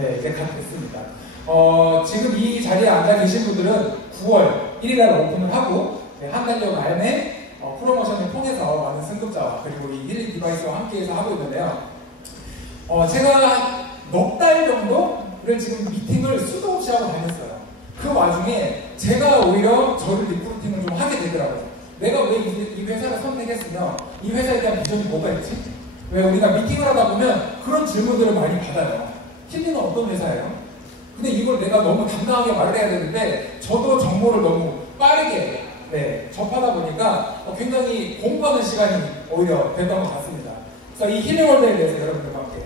네, 이제 갓 됐습니다. 지금 이 자리에 앉아 계신 분들은 9월 1일날 오픈을 하고 네, 한 달여 말에 프로모션을 통해서 많은 승급자와 그리고 이 힐링 디바이스와 함께해서 하고 있는데요. 제가 넉 달 정도를 지금 미팅을 수도 없이 하고 다녔어요. 그 와중에 제가 오히려 저를 리크루팅을 좀 하게 되더라고요. 내가 왜 이 회사를 선택했으며 이 회사에 대한 비전이 뭐가 있지? 왜 우리가 미팅을 하다 보면 그런 질문들을 많이 받아요. 힐링은 어떤 회사예요? 근데 이걸 내가 너무 당당하게 말을 해야 되는데 저도 정보를 너무 빠르게 접하다 보니까 굉장히 공부하는 시간이 오히려 됐던 것 같습니다. 그래서 이 힐링월드에 대해서 여러분들과 함께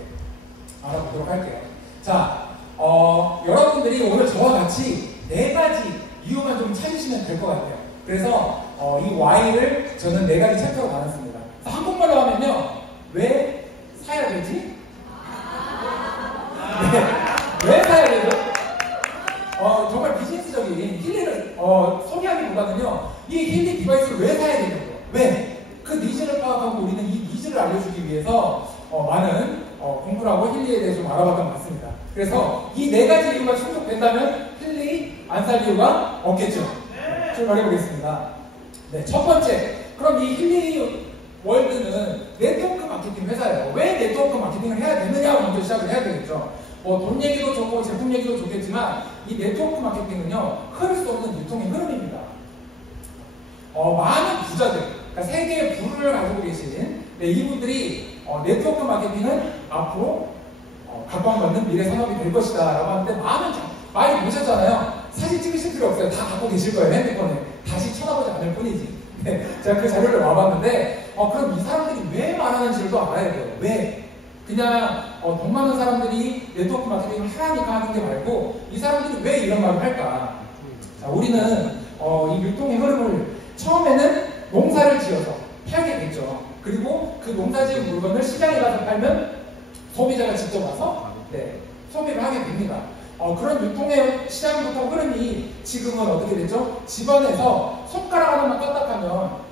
알아보도록 할게요. 자, 여러분들이 오늘 저와 같이 4가지 이유만 좀 찾으시면 될 것 같아요. 그래서 이 Y를 저는 4가지 챕터로 나눴습니다. 한국말로 하면요, 왜 사야 되지? 네, 왜 사야 되죠? 정말 비즈니스적인 힐링을 소개하기보다는요, 이 힐링 디바이스를 왜 사야 되냐고요. 왜? 그 니즈를 파악하고 우리는 이 니즈를 알려주기 위해서 많은 공부를 하고 힐링에 대해서 좀 알아봤던 것 같습니다. 그래서 이 4가지 이유가 충족된다면 힐링 안 살 이유가 없겠죠. 출발해보겠습니다. 네, 첫 번째, 그럼 이 힐링 월드는 네트워크 마케팅 회사예요. 왜 네트워크 마케팅을 해야 되느냐 먼저 시작을 해야 되겠죠. 돈 얘기도 좋고 제품 얘기도 좋겠지만 이 네트워크 마케팅은요, 흐를 수 없는 유통의 흐름입니다. 많은 부자들, 그러니까 세계의 부를 가지고 계신 이분들이 네트워크 마케팅은 앞으로 각광받는 미래 산업이 될 것이다 라고 하는데 많이 보셨잖아요. 사진 찍으실 필요 없어요. 다 갖고 계실 거예요. 핸드폰에. 다시 쳐다보지 않을 뿐이지. 네, 제가 그 자료를 와봤는데 그럼 이 사람들이 왜 말하는지를 또 알아야 돼요. 왜? 그냥 돈 많은 사람들이 네트워크 마케팅을 하라니까 하는 게 말고 이 사람들이 왜 이런 말을 할까? 자, 우리는 이 유통의 흐름을 처음에는 농사를 지어서 팔게겠죠. 그리고 그 농사 지은 물건을 시장에 가서 팔면 소비자가 직접 와서 소비를 하게 됩니다. 그런 유통의 시장부터 흐름이 지금은 어떻게 됐죠? 집안에서 손가락 하나만 까딱하면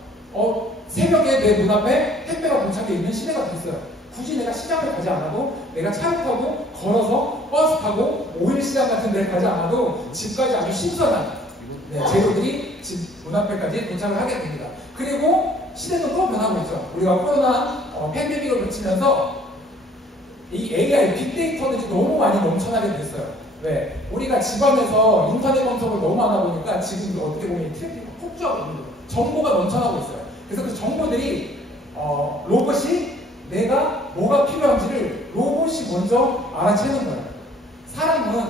새벽에 내 눈앞에 택배가 도착해 있는 시대가 됐어요. 굳이 내가 시장을 가지 않아도 내가 차를 타고 걸어서 버스 타고 오일시장 같은 데를 가지 않아도 집까지 아주 신선한 재료들이 집 문 앞에까지 도착을 하게 됩니다. 그리고 시대는 또 변하고 있죠. 우리가 코로나 팬데믹을 거치면서 이 AI, 빅데이터들이 너무 많이 넘쳐나게 됐어요. 왜? 우리가 집안에서 인터넷 검색을 너무 하다 보니까 지금 어떻게 보면 트래픽이 폭주하고 있는 거예요. 정보가 넘쳐나고 있어요. 그래서 그 정보들이 로봇이 내가 뭐가 필요한지를 로봇이 먼저 알아채는 거예요. 사람은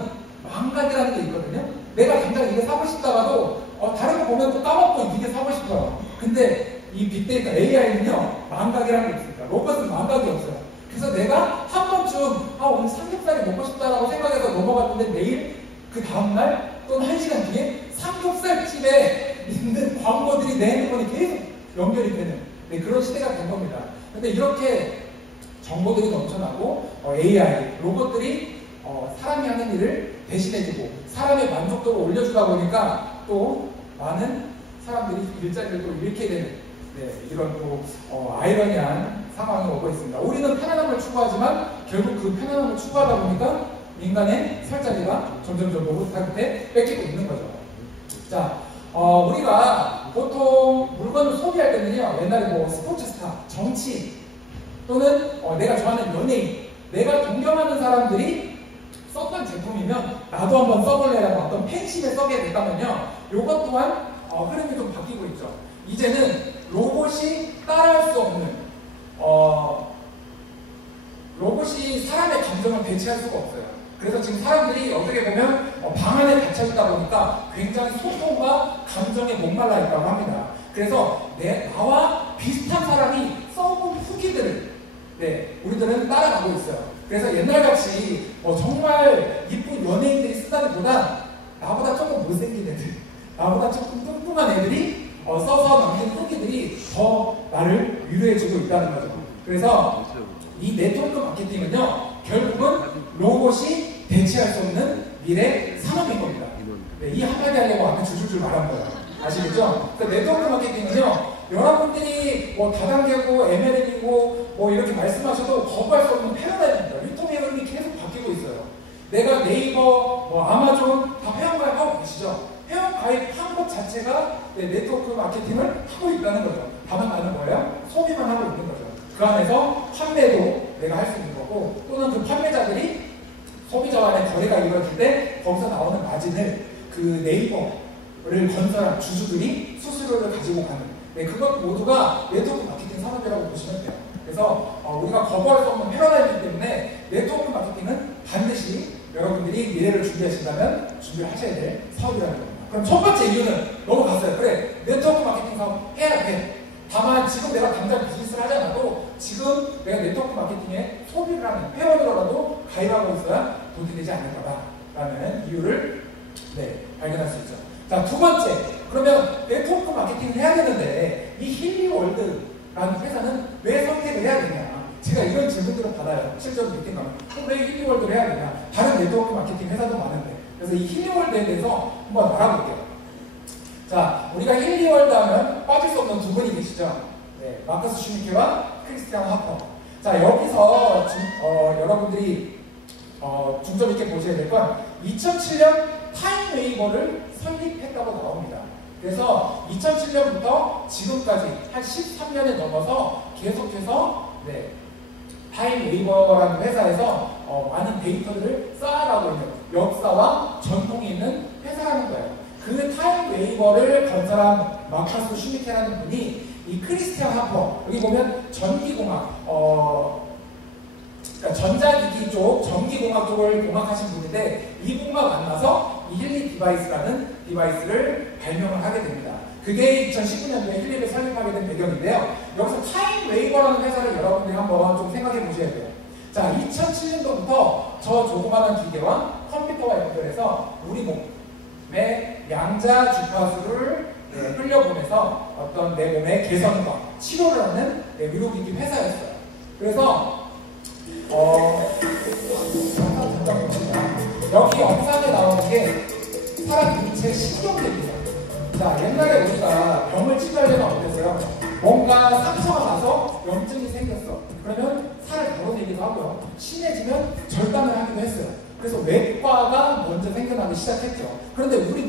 망각이라는 게 있거든요. 내가 당장 이게 사고 싶다가도 다른 거 보면 또 까먹고 이게 사고 싶어요. 근데 이 빅데이터 AI는요, 망각이라는 게 있습니다. 로봇은 망각이 없어요. 그래서 내가 한 번쯤 오늘 삼겹살이 먹고 싶다라고 생각해서 넘어갔는데 내일 그 다음날 또는 1시간 뒤에 삼겹살집에 있는 광고들이 내 핸드폰에 계속 연결이 되는 그런 시대가 된 겁니다. 근데 이렇게 정보들이 넘쳐나고 AI, 로봇들이 사람이 하는 일을 대신해주고 사람의 만족도를 올려주다 보니까 또 많은 사람들이 일자리를 또 잃게 되는 이런 또 아이러니한 상황이 오고 있습니다. 우리는 편안함을 추구하지만 결국 그 편안함을 추구하다 보니까 인간의 살 자리가 점점 로봇한테 뺏기고 있는 거죠. 자, 우리가 보통 물건을 소비할 때는요, 옛날에 스포츠스타, 정치 또는 내가 좋아하는 연예인, 내가 동경하는 사람들이 썼던 제품이면 나도 한번 써볼래라고 어떤 팬심에 써게 되다면요, 이것 또한 흐름이 좀 바뀌고 있죠. 이제는 로봇이 따라할 수 없는 로봇이 사람의 감정을 대체할 수가 없어요. 그래서 지금 사람들이 어떻게 보면 방 안에 갇혀있다 보니까 굉장히 소통과 감정에 목말라 있다고 합니다. 그래서 나와 비슷한 사람이 써본 후기들을 우리들은 따라가고 있어요. 그래서 옛날같이 정말 이쁜 연예인들이 쓴다기보다 나보다 조금 못생긴 애들, 나보다 조금 뚱뚱한 애들이 써서 남긴 후기들이 더 나를 위로해주고 있다는 거죠. 그래서 이 네트워크 마케팅은요, 결국은 로봇이 대체할 수 없는 미래 산업인 겁니다. 이 한마디 하려고 아까 줄줄줄 말한 거예요. 아시겠죠? 그래서 네트워크 마케팅은요, 여러분들이 다단계고 MLM이고 이렇게 말씀하셔도 거부할 수 없는 패러다임입니다. 유통의 흐름이 계속 바뀌고 있어요. 내가 네이버, 아마존 다 회원가입하고 계시죠? 회원가입한 것 자체가 네트워크 마케팅을 하고 있다는 거죠. 다만 나는 뭐예요? 소비만 하고 있는 거죠. 그 안에서 판매도 내가 할 수 있는 거고, 또는 그 판매자들이 소비자와의 거래가 이루어질 때 거기서 나오는 마진을 그 네이버를 건설한 주주들이 수수료를 가지고 가는, 그것 모두가 네트워크 마케팅 산업이라고 보시면 돼요. 그래서 우리가 거부할 수 없는 패러다임이기 때문에 네트워크 마케팅은 반드시 여러분들이 미래를 준비하신다면 준비를 하셔야 될 사업이라는 겁니다. 그럼 첫 번째 이유는 넘어갔어요. 그래, 네트워크 마케팅 사업 해야 돼. 다만 지금 내가 당장 비즈니스를 하지 않아도 지금 내가 네트워크 마케팅에 소비를 하는 회원으로라도 가입하고 있어야 돈이 되지 않을 거다라는 이유를 발견할 수 있죠. 자, 두 번째, 그러면 네트워크 마케팅을 해야 되는데 이 힐리월드라는 회사는 왜 선택을 해야 되냐? 제가 이런 질문들을 받아요. 실제로 미팅 가면 왜 힐리월드를 해야 되냐? 다른 네트워크 마케팅 회사도 많은데. 그래서 이 힐리월드에 대해서 한번 알아볼게요. 자, 우리가 힐리월드 하면 빠질 수 없는 두 분이 계시죠? 마커스 슈미케와 크리스티안 하퍼. 자, 여기서 여러분들이 중점 있게 보셔야 될 건 2007년 타임웨이버를 설립했다고 나옵니다. 그래서 2007년부터 지금까지 한 13년이 넘어서 계속해서 타임웨이버라는 회사에서 많은 데이터들을 쌓아가고 있는 역사와 전통이 있는 회사라는 거예요. 그 타임웨이버를 건설한 마커스 슈미케라는 분이 이 크리스티안 하퍼, 여기 보면 전기공학, 그러니까 전자기기 쪽, 전기공학 쪽을 공학하신 분인데 이분과 만나서 이 힐리 디바이스라는 디바이스를 발명을 하게 됩니다. 그게 2019년도에 힐리를 설립하게 된 배경인데요. 여기서 타임웨이버라는 회사를 여러분들이 한번 좀 생각해 보셔야 돼요. 자, 2007년도부터 저 조그마한 기계와 컴퓨터와 연결해서 우리 몸에 양자 주파수를 흘려보내서 어떤 내 몸의 개선과 치료를 하는 의료기기 회사였어요. 그래서 여기 영상에 나오는 게 사람 인체 신경계입니다. 자, 옛날에 우리가 병을 치료하려면 어땠어요? 뭔가 상처가 나서 염증이 생겼어. 그러면 살을 덜어내기도 하고요. 심해지면 절단을 하기도 했어요. 그래서 외과가 먼저 생겨나기 시작했죠. 그런데 우리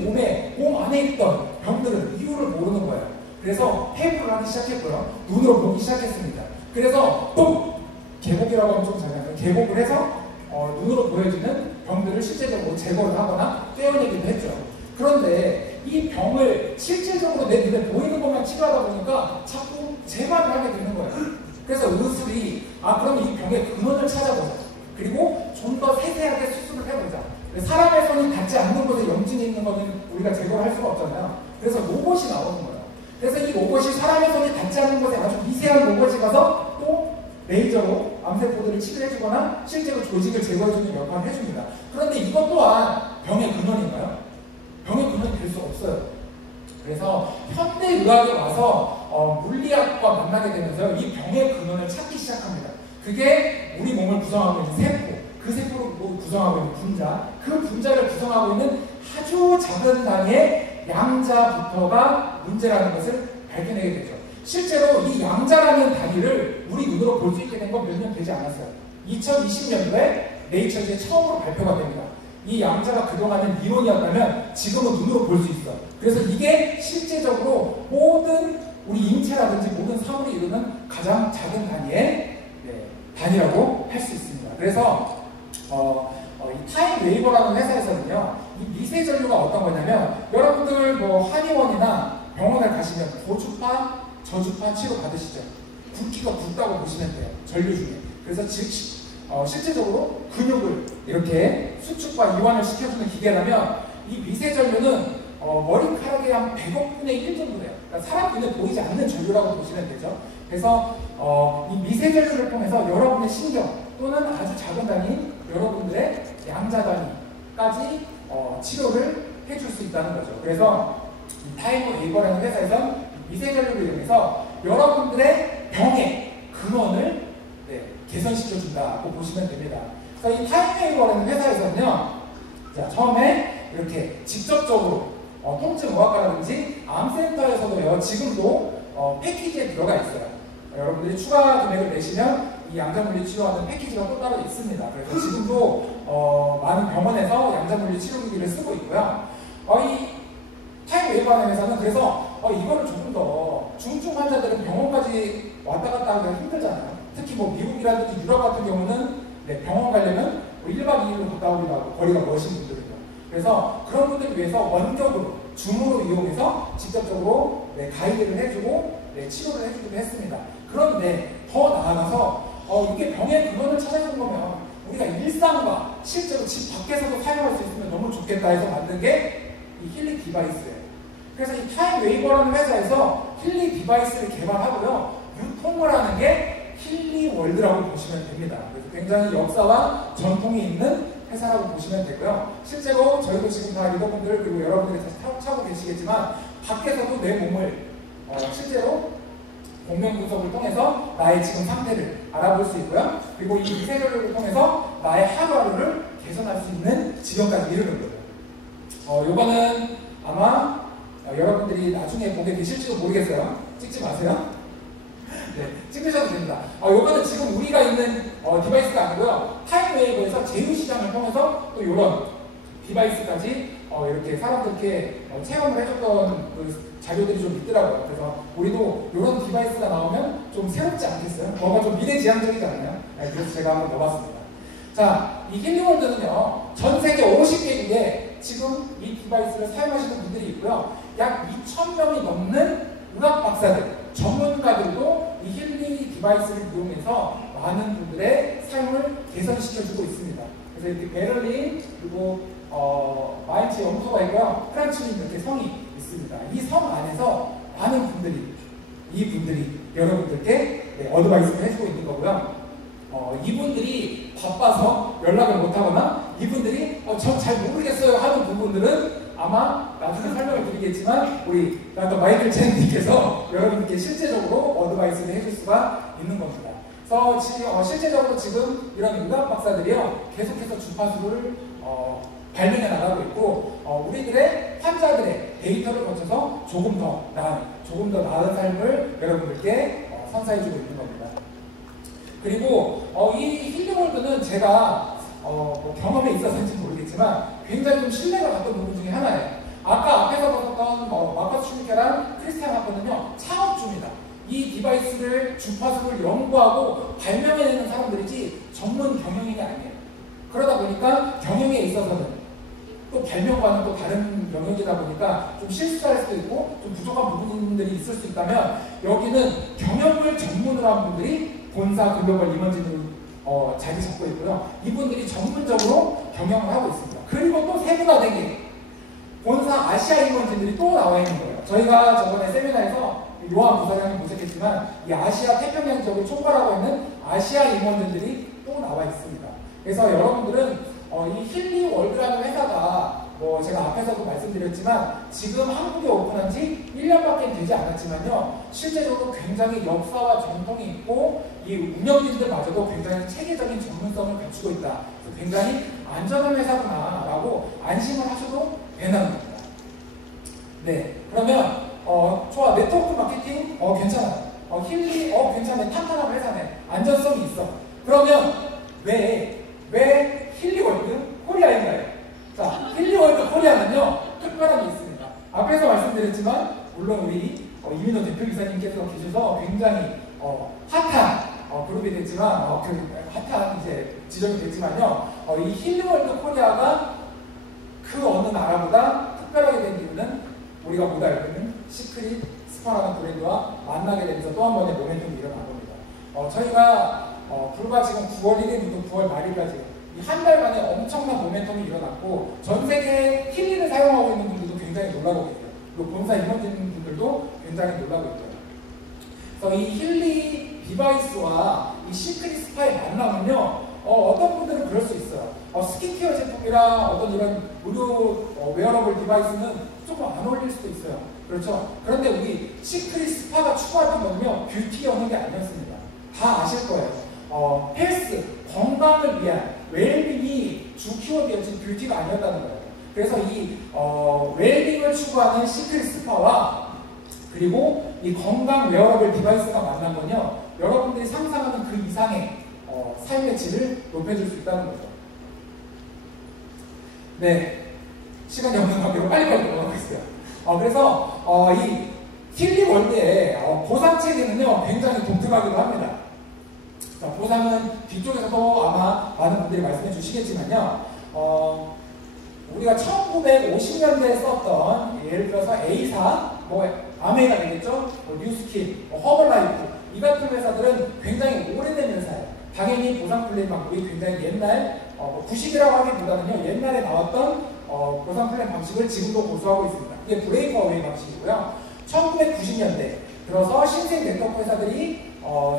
몸 안에 있던 병들은 이유를 모르는 거예요. 그래서 해부를 하기 시작했고요. 눈으로 보기 시작했습니다. 그래서 또 개복이라고 하면 좀 잘해요. 개복을 해서 눈으로 보여지는 병들을 실제적으로 제거를 하거나 떼어내기도 했죠. 그런데 이 병을 실질적으로 내 눈에 보이는 것만 치료하다 보니까 자꾸 재발을 하게 되는 거예요. 그래서 의술이 그럼 이 병의 근원을 찾아보자. 그리고 좀 더 세세하게 수술을 해보자. 사람의 손이 닿지 않는 곳에 염증이 있는 거는 우리가 제거를 할 수가 없잖아요. 그래서 로봇이 나오는 거예요. 그래서 이 로봇이 사람의 손이 닿지 않는 곳에 아주 미세한 로봇이 가서 또 레이저로 암세포들을 치료해주거나 실제로 조직을 제거해주는 역할을 해줍니다. 그런데 이것 또한 병의 근원인가요? 병의 근원이 될 수 없어요. 그래서 현대의학에 와서 물리학과 만나게 되면서 이 병의 근원을 찾기 시작합니다. 그게 우리 몸을 구성하고 있는 세포, 그 세포를 구성하고 있는 분자, 그 분자를 구성하고 있는 아주 작은 단위의 양자부터가 문제라는 것을 발견하게 되죠. 실제로 이 양자라는 단위를 우리 눈으로 볼 수 있게 된 건 몇 년 되지 않았어요. 2020년도에 네이처지에 처음으로 발표가 됩니다. 이 양자가 그동안은 이론이었다면 지금은 눈으로 볼 수 있어요. 그래서 이게 실제적으로 모든 우리 인체라든지 모든 사물이 이루는 가장 작은 단위의 단위라고 할 수 있습니다. 그래서 이 타임웨이버라는 회사에서는요, 이 미세전류가 어떤 거냐면 여러분들 한의원이나 병원에 가시면 고주파, 저주파 치료 받으시죠. 붓기가 붓다고 보시면 돼요. 전류 중에. 그래서 실제적으로 근육을 이렇게 수축과 이완을 시켜주는 기계라면 이 미세전류는 머리카락의 한 100억 분의 1 정도 돼요. 그러니까 사람 눈에 보이지 않는 전류라고 보시면 되죠. 그래서 이 미세전류를 통해서 여러분의 신경 또는 아주 작은 단위 여러분들의 양자 단위까지 치료를 해줄 수 있다는 거죠. 그래서 이 타임웨이버라는 회사에서 미세전류를 이용해서 여러분들의 병의 근원을 개선시켜준다고 보시면 됩니다. 그래서 이 타임웨이버라는 회사에서는요, 자, 처음에 이렇게 직접적으로 통증의학과라든지 암센터에서도요, 지금도 패키지에 들어가 있어요. 여러분들이 추가 금액을 내시면 이 양자물리 치료하는 패키지가 또 따로 있습니다. 그래서 지금도 많은 병원에서 양자물리 치료기기를 쓰고 있고요. 이 타임 웨이브 하는 회사는 그래서 이거를 조금 더 중증 환자들은 병원까지 왔다 갔다 하기가 힘들잖아요. 특히 뭐 미국이라든지 유럽 같은 경우는 병원 가려면 뭐 1박 2일로 갔다 오기도 거리가 멀으신 분들이요. 그래서 그런 분들을 위해서 원격으로 줌으로 이용해서 직접적으로 가이드를 해주고 치료를 해주기도 했습니다. 그런데 더 나아가서 이게 병의 근원을 찾아주는 거면 우리가 일상과 실제로 집 밖에서도 사용할 수 있으면 너무 좋겠다 해서 만든 게 이 힐링 디바이스예요. 그래서 이 타임 웨이버라는 회사에서 힐링 디바이스를 개발하고요. 유통을 하는 게 힐링 월드라고 보시면 됩니다. 그래서 굉장히 역사와 전통이 있는 회사라고 보시면 되고요. 실제로 저희도 지금 다 리더분들 그리고 여러분들이 다 차고 계시겠지만 밖에서도 내 몸을 실제로 공명 분석을 통해서 나의 지금 상태를 알아볼 수 있고요. 그리고 이 미세결을 통해서 나의 하루하루를 개선할 수 있는 지경까지 이르는 거예요. 요거는 아마 여러분들이 나중에 보게 되실지도 모르겠어요. 찍지 마세요. 네, 찍으셔도 됩니다. 요거는 지금 우리가 있는 디바이스가 아니고요. 타임웨이브에서 제휴시장을 통해서 또 이런 디바이스까지 이렇게 사람들께 체험을 해줬던 그 자료들이 좀 있더라고요. 그래서 우리도 이런 디바이스가 나오면 좀 새롭지 않겠어요? 뭔가 좀 미래지향적이잖아요. 그래서 제가 한번 넣어봤습니다. 자, 이 힐링월드는요, 전 세계 50개국에 지금 이 디바이스를 사용하시는 분들이 있고요. 약 2,000명이 넘는 의학 박사들, 전문가들도 이 힐링 디바이스를 이용해서 많은 분들의 삶을 개선시켜주고 있습니다. 그래서 이렇게 베를린, 그리고 마인츠 연구소가 있고요. 프란츠님 이렇게 성이 있습니다. 이 성 안에서 많은 분들이, 이분들이 여러분들께 어드바이스를 해주고 있는 거고요. 이분들이 바빠서 연락을 못하거나 이분들이 전 잘 모르겠어요 하는 부분들은 아마 나중에 설명을 드리겠지만 우리 닥터 마이클 젠님께서 여러분들께 실제적으로 어드바이스를 해줄 수가 있는 겁니다. 그래서 실제적으로 지금 이런 의학 박사들이요 계속해서 주파수를 발명해 나가고 있고 우리들의 환자들의 데이터를 거쳐서 조금 더 나은 삶을 여러분들께 선사해주고 있는 겁니다. 그리고 이 힐링월드는 제가 뭐 경험에 있어서인지 모르겠지만 굉장히 좀 신뢰가 갔던 부분 중에 하나예요. 아까 앞에서 봤던 마커스 슈미케랑 크리스티안 하퍼는요 창업주입니다. 이 디바이스를 주파수를 연구하고 발명해내는 사람들이지 전문 경영인이 아니에요. 그러다 보니까 경영에 있어서는 또 발명과는 또 다른 영역이다 보니까 좀 실수할 수도 있고 좀 부족한 부분들이 있을 수 있다면 여기는 경영을 전문으로 한 분들이 본사 글로벌 임원진으로 자리 잡고 있고요. 이분들이 전문적으로 경영을 하고 있습니다. 그리고 또 세분화되게 본사 아시아 임원진들이 또 나와 있는 거예요. 저희가 저번에 세미나에서 요한 부사장님 보셨겠지만 이 아시아 태평양 지역을 총괄하고 있는 아시아 임원진들이 또 나와 있습니다. 그래서 여러분들은 이 힐링 월드라는 회사가 제가 앞에서도 말씀드렸지만 지금 한국에 오픈한 지 1년밖에 되지 않았지만요 실제로도 굉장히 역사와 전통이 있고 이 운영진들마저도 굉장히 체계적인 전문성을 갖추고 있다. 그래서 굉장히 안전한 회사구나 라고 안심을 하셔도 되는 겁니다. 네, 그러면 좋아, 네트워크 마케팅 괜찮아요. 힐링 괜찮네, 탄탄한 회사네, 안전성이 있어. 그러면 왜 힐링월드 코리아인가요? 자, 힐링월드 코리아는요 특별한 게 있습니다. 앞에서 말씀드렸지만 물론 우리 이민호 대표이사님께서 계셔서 굉장히 핫한 그룹이 됐지만 핫한 이제 지점이 됐지만요 이 힐링월드 코리아가 그 어느 나라보다 특별하게 된 이유는 우리가 못 알고 있는 시크릿 스파라는 브랜드와 만나게 되면서 또 한 번의 모멘텀이 일어난 겁니다. 저희가 불과 지금 9월 1일부터 9월 말일까지 한 달 만에 엄청난 모멘텀이 일어났고 전 세계 힐링을 사용하고 있는 분들도 굉장히 놀라고 있어요. 그리고 본사 임원진 분들도 굉장히 놀라고 있고요. 그래서 이 힐링 디바이스와 이 시크릿 스파의 만남은요 어떤 분들은 그럴 수 있어요. 스킨케어 제품이랑 어떤 이런 의료 웨어러블 디바이스는 조금 안 어울릴 수도 있어요. 그렇죠? 그런데 우리 시크릿 스파가 추구하던 건요 뷰티 여는 게 아니었습니다. 다 아실 거예요. 헬스, 건강을 위한 웰빙이 주 키워드였지 뷰티가 아니었다는 거예요. 그래서 이 웰빙을 추구하는 시크릿 스파와 그리고 이 건강 웨어러블 디바이스가 만난 건요 여러분들이 상상하는 그 이상의 삶의 질을 높여줄 수 있다는 거죠. 네, 시간이 없는 관계로 빨리빨리 넘어가겠어요. 그래서 이 힐리월드의 보상 체계는요 굉장히 독특하기도 합니다. 자, 보상은 뒤쪽에서도 아마 많은 분들이 말씀해 주시겠지만요, 우리가 1950년대에 썼던 예를 들어서 A사, 아메이가 되겠죠, 뉴스킨, 허벌라이프 이 같은 회사들은 굉장히 오래된 회사예요. 당연히 보상 플랜 방법이 굉장히 옛날, 90이라고 하기보다는요 옛날에 나왔던 보상 플랜 방식을 지금도 고수하고 있습니다. 이게 브레이크어웨이 방식이고요. 1990년대 들어서 신생 네트워크 회사들이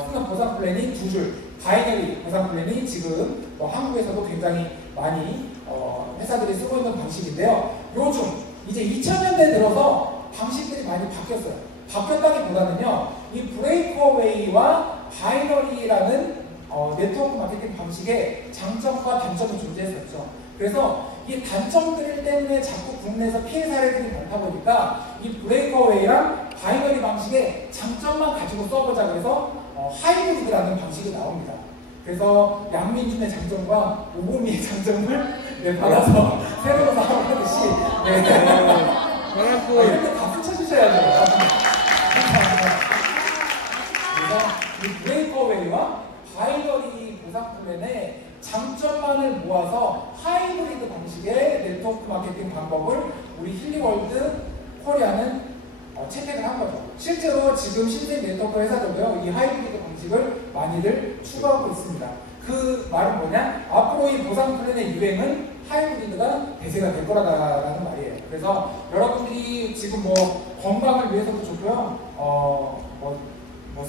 쓰는 보상 플랜이 두 줄, 바이너리 보상 플랜이 지금 한국에서도 굉장히 많이 회사들이 쓰고 있는 방식인데요. 요즘 이제 2000년대 들어서 방식들이 많이 바뀌었어요. 바뀌었다기보다는요, 이 브레이크어웨이와 바이너리라는 네트워크 마케팅 방식의 장점과 단점이 존재했었죠. 그래서 이 단점들 때문에 자꾸 국내에서 피해 사례들이 많다 보니까 이 브레이크어웨이랑 바이너리 방식의 장점만 가지고 써보자 그래서 하이브리드라는 방식이 나옵니다. 그래서 양민준의 장점과 오보미의 장점을 받아서 새로운 사업을 하듯이 이렇게 박수 쳐주셔야죠. 그래서 이 브레이크어웨이와 바이너리 보상 플랜의 장점만을 모아서 하이브리드 방식의 네트워크 마케팅 방법을 우리 힐리월드 코리아는 채택을 한 거죠. 실제로 지금 신생 네트워크 회사들도요, 이 하이브리드 방식을 많이들 추구하고 있습니다. 그 말은 뭐냐? 앞으로 이 보상 플랜의 유행은 하이브리드가 대세가 될 거라는 말이에요. 그래서 여러분들이 지금 건강을 위해서도 좋고요,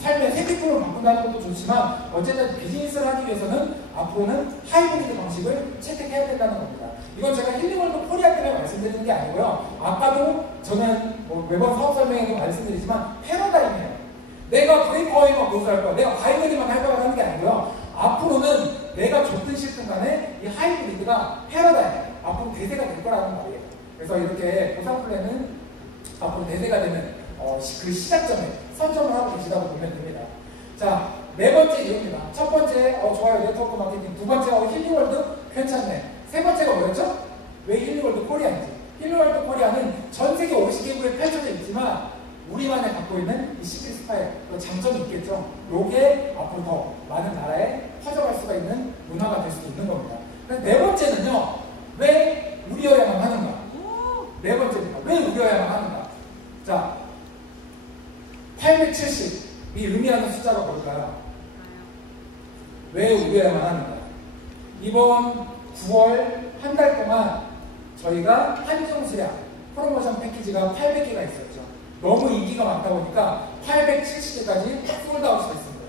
삶의 생기품을 바꾼다는 것도 좋지만 어쨌든 비즈니스를 하기 위해서는 앞으로는 하이브리드 방식을 채택해야 된다는 겁니다. 이건 제가 힐링월드 코리아 때문에 말씀드리는 게 아니고요. 아까도 저는 매번 사업 설명에도 말씀드리지만 패러다임이에요. 내가 브레이크어웨이만 고수할 거야, 내가 바이너리만 할 거야 하는 게 아니고요. 앞으로는 내가 좋든 싫든 간에 이 하이브리드가 패러다임, 앞으로 대세가 될 거라는 말이에요. 그래서 이렇게 보상 플랜은 앞으로 대세가 되는 그 시작점에 선점을 하고 계시다고 보면 됩니다. 자, 네 번째 이유입니다. 첫 번째, 좋아요, 네트워크 마케팅. 두 번째, 힐리월드 괜찮네. 세 번째가 뭐였죠? 왜 힐리월드 코리아인지. 힐리월드 코리아는 전 세계 50개국에 펼쳐져 있지만 우리만이 갖고 있는 이 시크릿 스파의 장점이 있겠죠. 요게 앞으로 더 많은 나라에 퍼져갈 수가 있는 문화가 될 수도 있는 겁니다. 네 번째는요, 왜 우리여야만 하는가? 네 번째입니다. 왜 우리여야만 하는가? 자, 870이 의미하는 숫자가 뭘까요? 왜 우려야만 하는가? 이번 9월 한 달 동안 저희가 한정 수량 프로모션 패키지가 800개가 있었죠. 너무 인기가 많다 보니까 870개까지 솔드아웃이 됐습니다.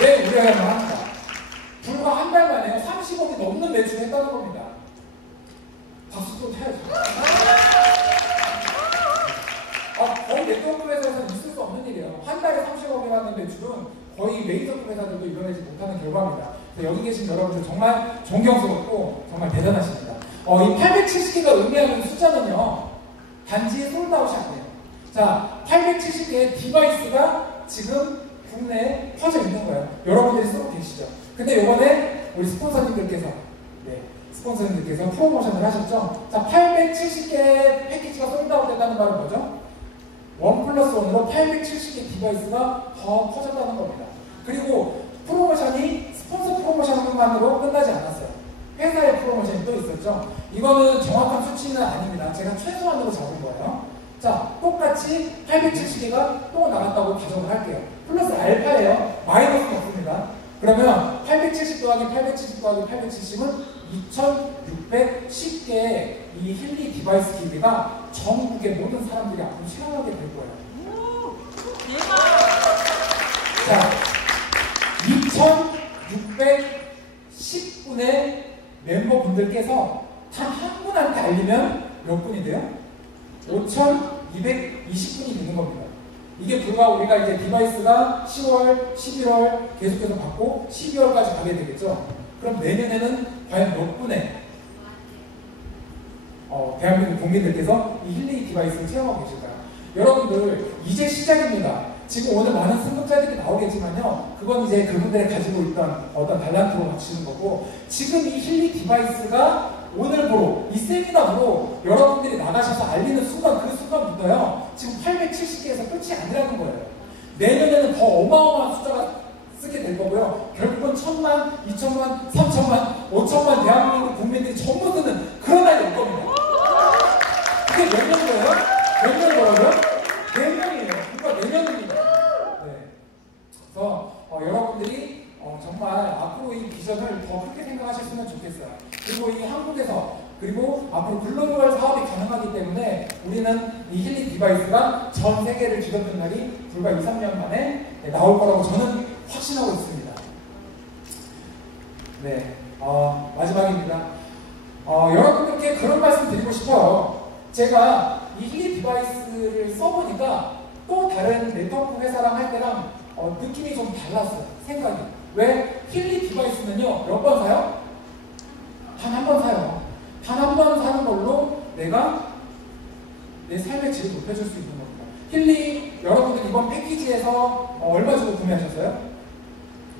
왜 우려야만 하는가? 불과 한 달 만에 30억이 넘는 매출을 했다는 겁니다. 박수 또 타야죠. 거의 네트워크 회사에서는 있을 수 없는 일이에요. 한 달에 30억이라는 매출은 거의 메이저급 회사들도 이뤄내지 못하는 결과입니다. 여기 계신 여러분들 정말 존경스럽고 정말 대단하십니다. 이 870개가 의미하는 숫자는요, 단지 솔드아웃이 아니에요. 자, 870개의 디바이스가 지금 국내에 퍼져 있는 거예요. 여러분들이 쓰고 계시죠. 근데 이번에 우리 스폰서님들께서 프로모션을 하셨죠. 자, 870개 패키지가 솔드아웃 됐다는 말은 뭐죠? 1+1으로 870개 디바이스가 더 퍼졌다는 겁니다. 그리고 프로모션이 스폰서 프로모션만으로 끝나지 않았어요. 회사의 프로모션이 또 있었죠. 이거는 정확한 수치는 아닙니다. 제가 최소한으로 잡은 거예요. 자, 똑같이 870개가 또 나갔다고 가정을 할게요. 플러스 알파예요. 마이너스는 없습니다. 그러면 870 더하기 870 더하기 870은 2610개의 이 힐리 디바이스 기기가 전국의 모든 사람들이 앞으로 실험하게 될 거예요. 대박! 자, 2610분의 멤버분들께서 단 한 분한테 알리면 몇 분이 돼요? 5220분이 되는 겁니다. 이게 불과 우리가 이제 디바이스가 10월, 11월 계속해서 받고 12월까지 가게 되겠죠. 그럼 내년에는 과연 몇 분의 대한민국 국민들께서 이 힐리 디바이스를 체험하고 계실까요? 여러분들, 이제 시작입니다. 지금 오늘 많은 승급자들이 나오겠지만요. 그건 이제 그분들이 가지고 있던 어떤 달란트로 맞추는 거고, 지금 이 힐리 디바이스가 오늘부로 이 세미나로 여러분들이 나가셔서 알리는 순간, 그 순간부터요. 지금 870개에서 끝이 아니라는 거예요. 내년에는 더 어마어마한 숫자가 쓰게 될 거고요. 결국은 1000만, 2000만, 3000만, 5000만 대한민국 국민들이 전부 쓰는 그런 날이 올 겁니다. 그게 몇 년 거예요? 몇 년 거예요? 내년이에요. 그러니까 내년입니다. 네. 그래서 여러분들이 정말 앞으로 이 비전을 더 크게 생각하셨으면 좋겠어요. 그리고 이 한국에서, 그리고 앞으로 글로벌 사업이 가능하기 때문에 우리는 이 힐리 디바이스가 전 세계를 뒤덮는 날이 불과 2, 3년 만에 나올 거라고 저는 확신하고 있습니다. 네, 마지막입니다. 여러분들께 그런 말씀 드리고 싶어요. 제가 이 힐리 디바이스를 써보니까 또 다른 네트워크 회사랑 할 때랑 느낌이 좀 달랐어요. 생각이. 왜? 힐리 디바이스는요, 몇 번 사요? 단 한 번 사요. 단 한 번 사는 걸로 내가 내 삶의 질을 높여줄 수 있는 겁니다. 힐리, 여러분들 이번 패키지에서 얼마 주고 구매하셨어요?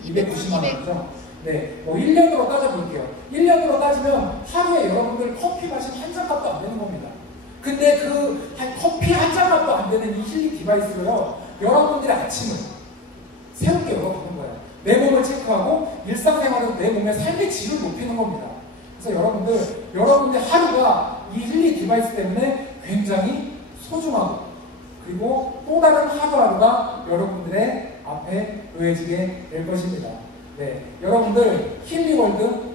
290만 원이죠? 네, 뭐 1년으로 따져볼게요. 1년으로 따지면 하루에 여러분들 커피 마시는 한 잔 값도 안 되는 겁니다. 근데 그 커피 한 잔 값도 안 되는 이 힐리 디바이스로요, 여러분들의 아침을 새롭게 열어보는 거예요. 내 몸을 체크하고 일상생활에서 내 몸의 삶의 질을 높이는 겁니다. 그래서 여러분들 하루가 이 힐리 디바이스 때문에 굉장히 소중하고, 그리고 또 다른 하루하루가 여러분들의 앞에 놓여지게 될 것입니다. 네, 여러분들 힐리월드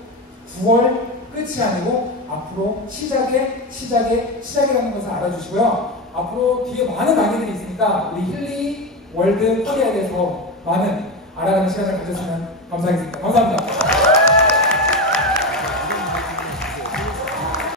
9월 끝이 아니고 앞으로 시작이라는 것을 알아주시고요. 앞으로 뒤에 많은 강의들이 있으니까 우리 힐리월드 코리아에 대해서 많은 알아가는 시간을 가졌으면 감사하겠습니다. 감사합니다.